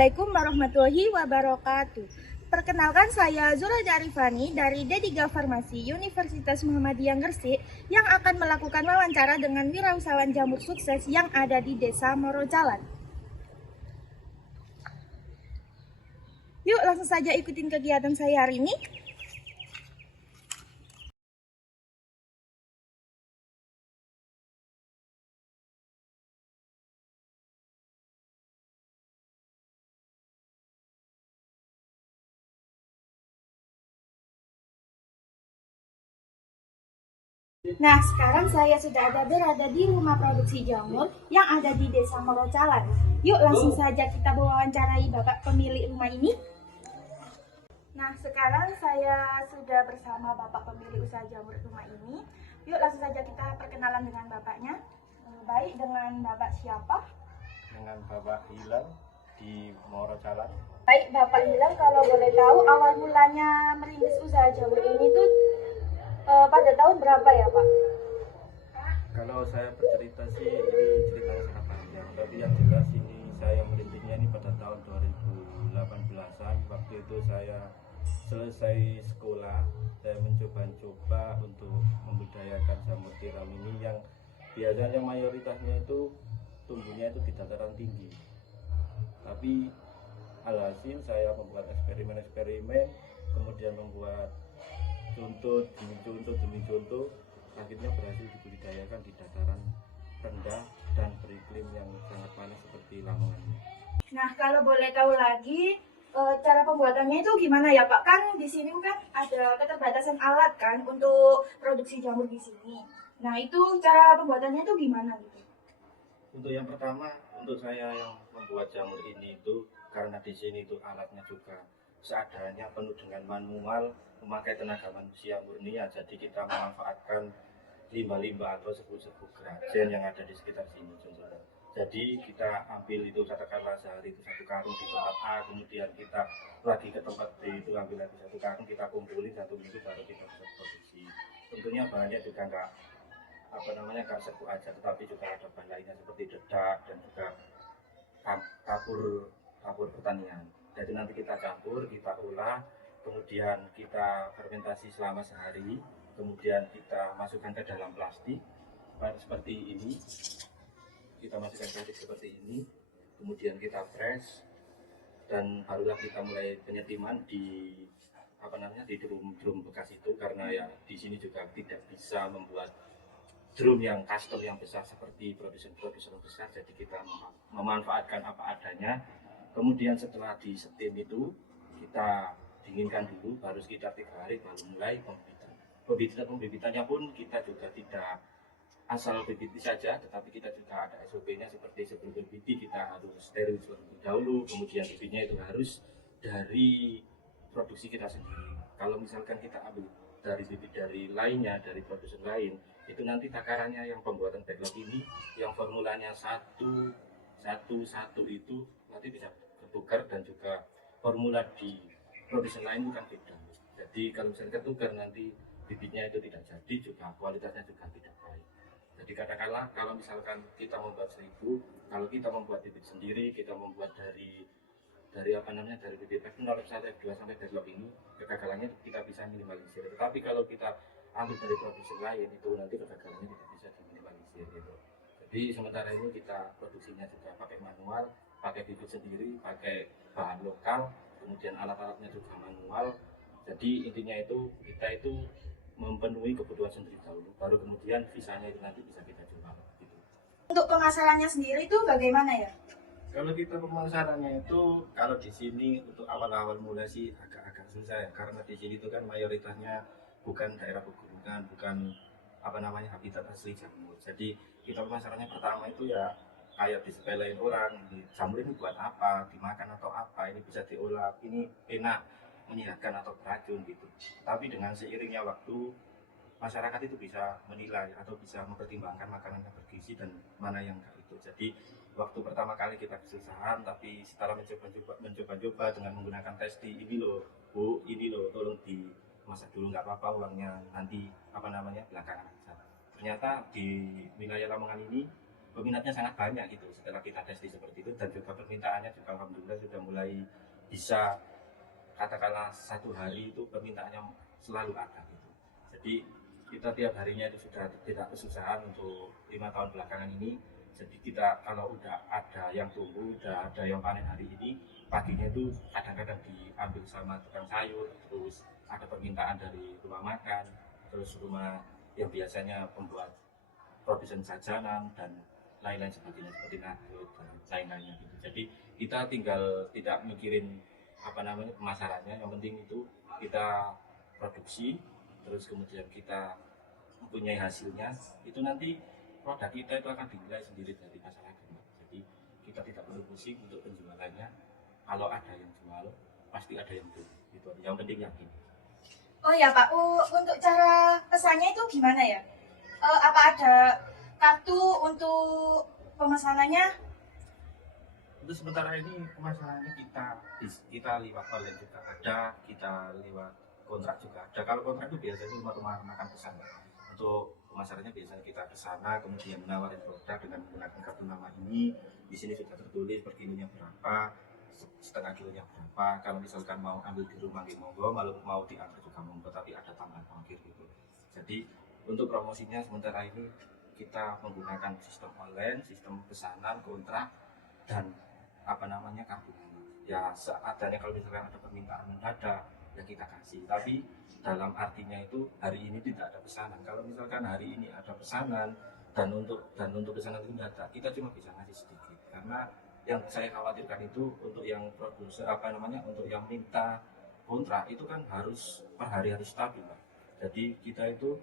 Assalamualaikum warahmatullahi wabarakatuh. Perkenalkan saya Zuraida Arifani dari D3 Farmasi Universitas Muhammadiyah Gresik yang akan melakukan wawancara dengan wirausahawan jamur sukses yang ada di Desa Morojalan. Yuk langsung saja ikutin kegiatan saya hari ini. Nah, sekarang saya sudah berada di rumah produksi jamur yang ada di Desa Morojalan. Yuk langsung saja kita mewawancarai Bapak pemilik rumah ini. Nah, sekarang saya sudah bersama Bapak pemilik usaha jamur rumah ini. Yuk langsung saja kita perkenalan dengan Bapaknya. Baik, dengan Bapak siapa? Dengan Bapak Hilal di Morojalan. Baik, Bapak Hilal, kalau boleh tahu awal mulanya merintis usaha jamur ini tuh pada tahun berapa ya, Pak? Kalau saya bercerita sih ini ceritanya sangat panjang, tapi yang jelas ini saya merintisnya ini pada tahun 2018-an. Waktu itu saya selesai sekolah, saya mencoba untuk membudidayakan jamur tiram ini yang biasanya mayoritasnya itu tumbuhnya itu di dataran tinggi. Tapi alhasil saya membuat eksperimen, kemudian membuat contoh demi contoh, akhirnya berhasil dibudidayakan di dataran rendah dan beriklim yang sangat panas seperti Lamongan. Nah, kalau boleh tahu lagi cara pembuatannya itu gimana ya, Pak? Kan di sini kan ada keterbatasan alat kan untuk produksi jamur di sini. Nah, itu cara pembuatannya itu gimana gitu? Untuk yang pertama, untuk saya yang membuat jamur ini itu karena di sini itu alatnya juga seadanya, penuh dengan manual, memakai tenaga manusia murni ya. Jadi kita memanfaatkan limbah-limbah atau serbuk-serbuk kerajen yang ada di sekitar sini, contohnya. Jadi kita ambil itu katakanlah sehari itu 1 karung di tempat A, kemudian kita lagi ke tempat B itu ambil lagi 1 karung, kita kumpulin 1 minggu baru kita bisa produksi. Tentunya bahannya juga nggak serbuk aja, tetapi juga ada bahan lainnya seperti dedak dan juga kapur pertanian. Jadi nanti kita campur, kita olah, kemudian kita fermentasi selama sehari, kemudian kita masukkan ke dalam plastik seperti ini. Kita masukkan plastik seperti ini, kemudian kita press, dan barulah kita mulai penyetiman di di drum bekas itu, karena ya di sini juga tidak bisa membuat drum yang custom yang besar seperti produsen besar, jadi kita memanfaatkan apa adanya. Kemudian setelah di setim itu kita dinginkan dulu, baru sekitar 3 hari baru mulai pembibitannya pun kita juga tidak asal bibit saja, tetapi kita juga ada SOP-nya, seperti sebelum bibit kita harus steril terlebih dahulu, kemudian bibitnya itu harus dari produksi kita sendiri. Kalau misalkan kita ambil dari bibit dari lainnya, dari produsen lain, itu nanti takarannya yang pembuatan backlog ini yang formulanya satu itu nanti bisa bertukar, dan juga formula di produsen lain bukan beda. Jadi kalau misalnya ketukar nanti bibitnya itu tidak jadi, juga kualitasnya juga tidak baik. Jadi katakanlah kalau misalkan kita membuat 1000, kalau kita membuat bibit sendiri, kita membuat dari dari bibit F0, F1, F2 sampai deadlock ini, kegagalannya kita bisa minimalisir. Tetapi kalau kita ambil dari produksi lain, itu nanti kegagalannya tidak bisa diminimalisir gitu. Jadi sementara ini kita produksinya juga pakai manual, pakai bibit sendiri, pakai bahan lokal, kemudian alat-alatnya juga manual. Jadi intinya itu kita itu memenuhi kebutuhan sendiri dahulu, baru kemudian sisanya itu nanti bisa kita jual gitu. Untuk pemasarannya sendiri itu bagaimana ya? Kalau kita pemasarannya itu, kalau di sini untuk awal-awal mulai sih agak susah ya, karena di sini itu kan mayoritasnya bukan daerah pegunungan, bukan habitat asli jamur. Jadi kita pemasarannya pertama itu ya kayak disepelein orang, jamur ini buat apa, dimakan atau apa, ini bisa diolah, ini enak, menyehatkan atau beracun gitu. Tapi dengan seiringnya waktu, masyarakat itu bisa menilai atau bisa mempertimbangkan makanan yang bergizi dan mana yang enggak itu. Jadi waktu pertama kali kita kesusahan, tapi setelah mencoba dengan menggunakan testi, ini loh Bu, ini loh tolong dimasak dulu, nggak apa-apa uangnya nanti belakangan aja. Ternyata di wilayah Lamongan ini peminatnya sangat banyak gitu setelah kita testing seperti itu, dan juga permintaannya juga alhamdulillah sudah mulai bisa, katakanlah satu hari itu permintaannya selalu ada gitu. Jadi kita tiap harinya itu sudah tidak kesusahan untuk 5 tahun belakangan ini. Jadi kita kalau udah ada yang tumbuh, udah ada yang panen hari ini, paginya itu kadang-kadang diambil sama tukang sayur, terus ada permintaan dari rumah makan, terus rumah yang biasanya pembuat produsen jajanan dan lain-lain sebagainya seperti nugget dan lain-lainnya gitu. Jadi kita tinggal tidak mikirin apa namanya pemasarannya, yang penting itu kita produksi, terus kemudian kita mempunyai hasilnya, itu nanti produk kita itu akan dinilai sendiri dari masyarakat. Jadi kita tidak perlu pusing untuk penjualannya, kalau ada yang jual pasti ada yang beli gitu. Yang penting yakin. Oh ya Pak, untuk cara pesannya itu gimana ya? Apa ada kartu untuk pemesanannya? Untuk sementara ini pemasarannya kita lewat online juga ada, kita lewat kontrak juga ada. Kalau kontrak itu biasanya rumah-rumah makan pesan. Untuk pemasarannya biasanya kita ke sana, kemudian menawarkan produk dengan menggunakan kartu nama ini. Di sini sudah tertulis per kilonya berapa, setengah kilonya berapa. Kalau misalkan mau ambil di rumah di monggo, malu mau diantar juga monggo, tapi ada tambahan ongkir gitu. Jadi untuk promosinya sementara ini kita menggunakan sistem online, sistem pesanan, kontrak, dan apa namanya kartu nama. Ya seadanya, kalau misalkan ada permintaan mendadak ya kita kasih, tapi dalam artinya itu hari ini tidak ada pesanan. Kalau misalkan hari ini ada pesanan dan untuk pesanan itu mendadak, kita cuma bisa ngasih sedikit, karena yang saya khawatirkan itu untuk yang produser apa namanya, untuk yang minta kontrak itu kan harus per hari harus stabil Pak. Jadi kita itu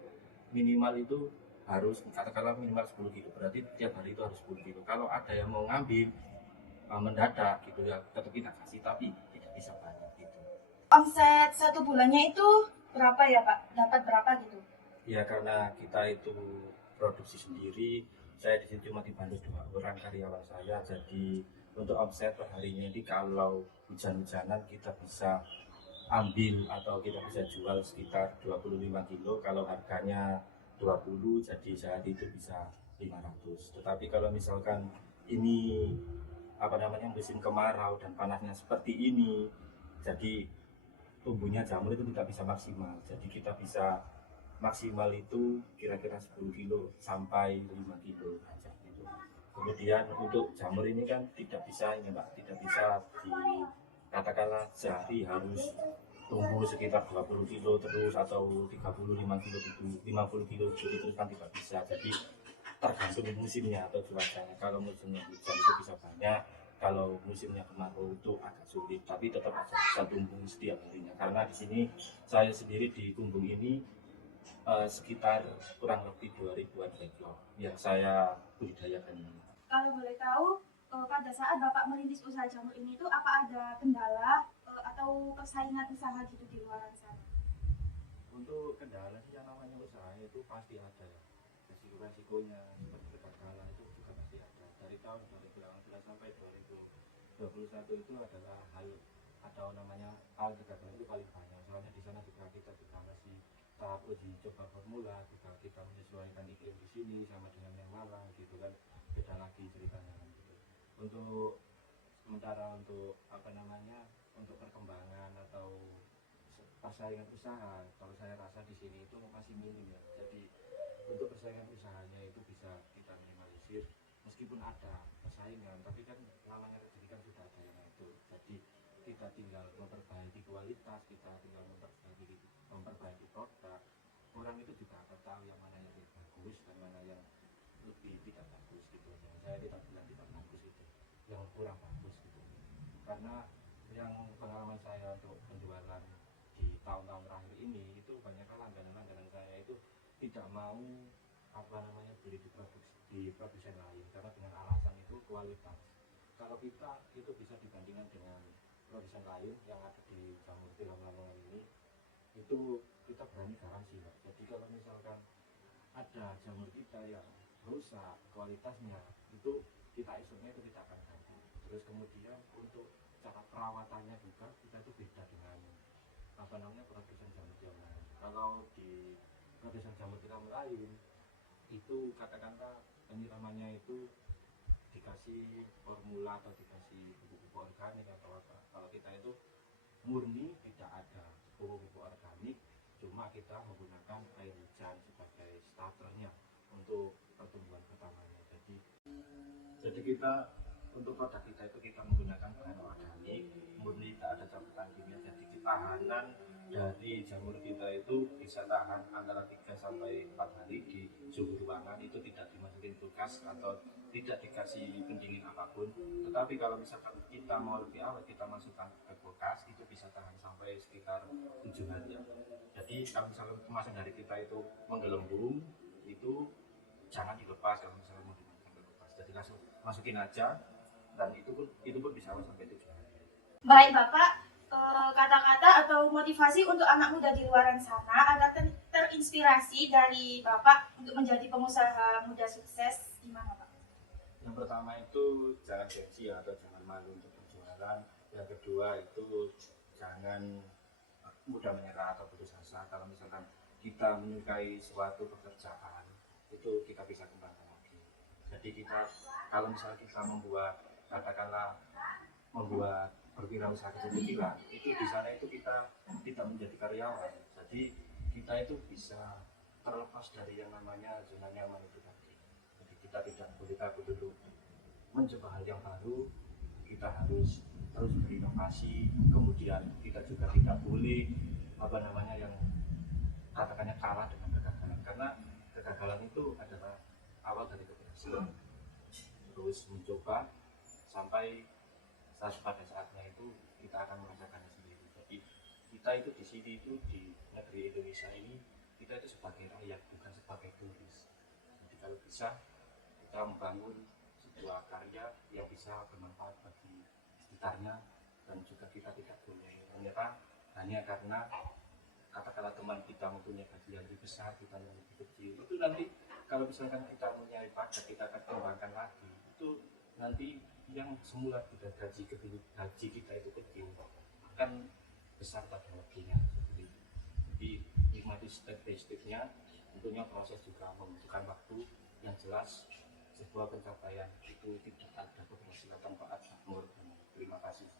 minimal itu harus katakanlah minimal 10 kilo, berarti tiap hari itu harus 10 kilo. Kalau ada yang mau ngambil mendadak gitu ya tetap kita kasih, tapi tidak bisa banyak gitu. Omset satu bulannya itu berapa ya Pak? Dapat berapa gitu? Ya karena kita itu produksi sendiri, saya di sini cuma dibantu 2 orang karyawan saya, jadi untuk omset per harinya ini kalau hujan-hujanan kita bisa ambil atau kita bisa jual sekitar 25 kilo. Kalau harganya 20, jadi sehari itu bisa 500. Tetapi kalau misalkan ini apa namanya musim kemarau dan panasnya seperti ini, jadi tumbuhnya jamur itu tidak bisa maksimal. Jadi kita bisa maksimal itu kira-kira 10 kilo sampai 5 kilo aja gitu. Kemudian untuk jamur ini kan tidak bisa ini Pak, tidak bisa katakanlah sehari harus tumbuh sekitar 20 kilo terus atau 35 kilo gitu, 50 kilo gitu terus kan tidak bisa. Jadi tergantung musimnya atau cuacanya. Kalau musimnya hujan itu bisa banyak, kalau musimnya kemarau itu agak sulit, tapi tetap aja bisa tumbuh setiap harinya. Karena di sini saya sendiri di Kumbung ini sekitar kurang lebih 2000-an ekor yang saya budidayakan ini. Kalau boleh tahu, pada saat Bapak merintis usaha jamur ini itu apa ada kendala atau persaingan usaha gitu di luar sana? Untuk kendala sih yang namanya usaha itu pasti ada ya. Resiko-resikonya seperti kegagalan itu juga pasti ada. Dari tahun 2018 sampai 2021 itu adalah ada namanya hal kegagalan itu paling banyak. Soalnya di sana juga kita masih tahap uji coba formula, juga kita menyesuaikan iklim di sini sama dengan yang Malang gitu kan, beda lagi ceritanya kan gitu. Untuk sementara untuk apa namanya, untuk perkembangan atau persaingan usaha, kalau saya rasa di sini itu masih minim ya. Jadi untuk persaingan usahanya itu bisa kita minimalisir, meskipun ada persaingan tapi kan namanya rezeki kan sudah ada yang ngatur. Jadi kita tinggal memperbaiki kualitas, kita tinggal memperbaiki produk. Orang itu juga akan tahu yang mana yang lebih bagus dan mana yang lebih tidak bagus gitu. Saya tidak bilang tidak bagus itu, yang kurang bagus gitu. Karena yang pengalaman saya untuk penjualan di tahun-tahun terakhir ini itu banyak langganan-langganan saya itu tidak mau apa namanya beli di produsen lain, karena dengan alasan itu kualitas. Kalau kita itu bisa dibandingkan dengan produsen lain yang ada di jamur tiram Lamongan ini, itu kita berani garansi Pak. Jadi kalau misalkan ada jamur kita yang rusak kualitasnya, itu kita esoknya itu kita akan ganti. Terus kemudian untuk cara perawatannya juga kita itu beda dengan apa namanya produsen jamur tiram lain. Kalau di produsen jamur tiram lain itu katakanlah penyiramannya itu dikasih formula atau dikasih pupuk organik atau apa. Kalau kita itu murni tidak ada pupuk organik, cuma kita menggunakan air hujan sebagai starternya untuk pertumbuhan pertamanya. Jadi kita untuk produk kita itu kita menggunakan bahan organik, murni tidak ada campuran kimia. Jadi ketahanan dari jamur kita itu bisa tahan antara 3 sampai 4 hari di suhu ruangan, itu tidak dimasukin kulkas atau tidak dikasih pendingin apapun. Tetapi kalau misalkan kita mau lebih awet, kita masukkan ke kulkas, itu bisa tahan sampai sekitar 7 hari. Jadi kalau misalkan kemasan dari kita itu menggelembung, itu jangan dilepas. Kalau misalkan mau dimakan dilepas, jadi langsung masukin aja, dan itu pun bisa sampai 7 hari. Baik Bapak, kata-kata atau motivasi untuk anak muda di luar sana agar terinspirasi dari Bapak untuk menjadi pengusaha muda sukses, gimana Pak? Yang pertama itu jangan gengsi atau jangan malu untuk berjualan. Yang kedua itu jangan mudah menyerah atau putus asa. Kalau misalkan kita menyukai suatu pekerjaan, itu kita bisa kembangkan lagi. Jadi kalau misalnya kita katakanlah membuat berwirausaha kecil-kecilan, itu di sana itu kita tidak menjadi karyawan. Jadi kita itu bisa terlepas dari yang namanya zona nyaman itu tadi. Jadi kita tidak boleh takut dulu mencoba hal yang baru, kita harus terus berinovasi. Kemudian kita juga tidak boleh yang katakannya kalah dengan kegagalan, karena kegagalan itu adalah awal dari keberhasilan. Terus mencoba sampai pada saatnya itu kita akan merasakannya sendiri. Jadi kita itu di sini itu di negeri Indonesia ini, kita itu sebagai rakyat, bukan sebagai turis. Jadi kalau bisa kita membangun sebuah karya yang bisa bermanfaat bagi sekitarnya, dan juga kita tidak boleh menyerah hanya karena katakanlah teman kita mempunyai gaji yang lebih besar, kita yang lebih kecil. Itu nanti kalau misalkan kita mencari pajak, kita akan kembangkan lagi. Itu nanti yang semula kita gaji kita itu kecil, akan besar pada waktunya seperti itu. Jadi nikmati step by stepnya. Tentunya proses juga membutuhkan waktu. Yang jelas sebuah pencapaian itu tidak ada keberhasilan tanpa ada pengorbanan. Terima kasih.